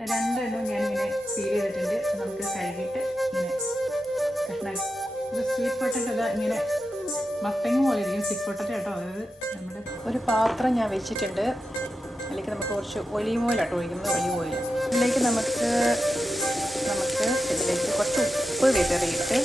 രണ്ടെണ്ണം ഞാനിങ്ങനെ പീൽ ചെയ്തിട്ടുണ്ട്. നമുക്ക് കഴുകിയിട്ട് ഇങ്ങനെ കഷ്ണം. ഇത് സ്വീറ്റ് പൊട്ടറ്റോ ഇങ്ങനെ മത്തങ്ങ പോലെ ഇരിക്കും സ്വീറ്റ് പൊട്ടറ്റോ കേട്ടോ. അതായത് നമ്മുടെ ഒരു പാത്രം ഞാൻ വെച്ചിട്ടുണ്ട്. അതിലേക്ക് നമുക്ക് കുറച്ച് ഒലീവ് ഓയിലാട്ടോ ഒഴിക്കുന്നത്. ഒലീവ് ഓയിൽ ഇതിലേക്ക് നമുക്ക് ഇതിലേക്ക് കുറച്ച് ഉപ്പ് വിതറിയിട്ട്